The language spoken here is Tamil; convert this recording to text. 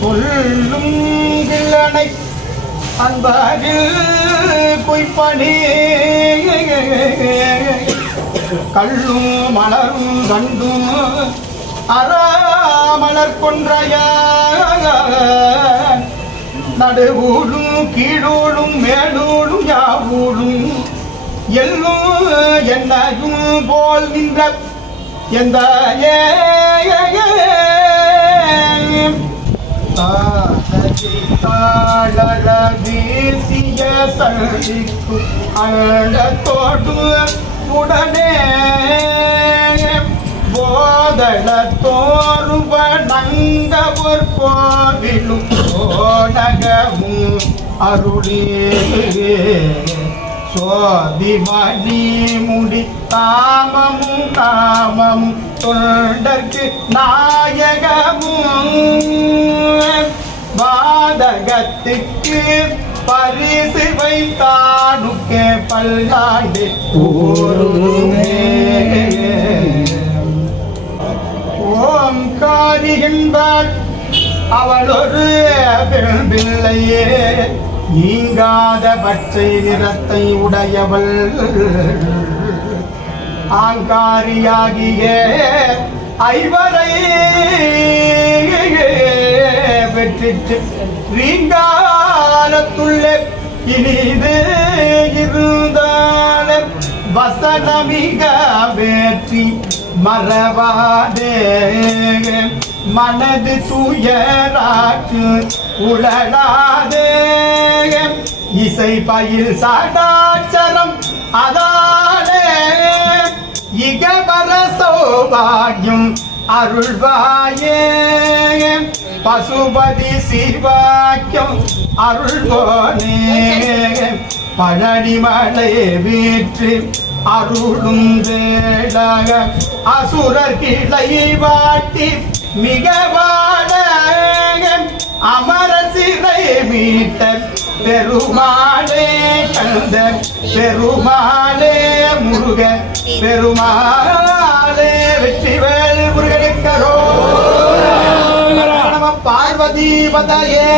கொள்ளும் கிள்ளனை அன்பாரில் பொய்ப்பனே கள்ளும் மலரும் கண்டும் அறாமலர் கொன்றைய நடுவூடும் கீழூடும் மேலூடும் யாவூடும் எல்லும் என்னையும் போல் நின்ற எந்த தாழ வீசிய சந்திக்கு அழகத்தோடு உடனே போதளத்தோருவ நங்க ஒரு கோவிலும் ஓடகமும் அருளே சோதிமணி முடி காமமும் காமம் தொண்டர்க்கு நாயகமும் வாதகத்துக்கு பரிசு வைத்தானுக்கே பல்லாண்டு ஓம்காரி என்பாள் அவள் ஒரு பிள்ளையே நீங்காத பச்சை நிறத்தை உடையவள் ஆங்காரியாகிய ஐவரை பெற்றிட்டு ரீங்காரத்துள்ளே இனிது இருந்தால வசனமிக வேற்றி மறவாதே மனது தூயராற்று உழலாதே இசை பயில் சடாச்சரம் அதானே இகபர சௌபாகியம் அருள்வாயே பசுபதி சிவாக்கியம் அருள்வோனே பழனிமலை வீற்று அருளும் தேடாக அசுரர் கிளை வாட்டி மிக வாழ அமர சிறை மீட்ட பெருமாளே கந்த பெருமாளே முருக பெருமாளே வெற்றிவேல் முருகனுக்கரோ நம பார்வதி பதையே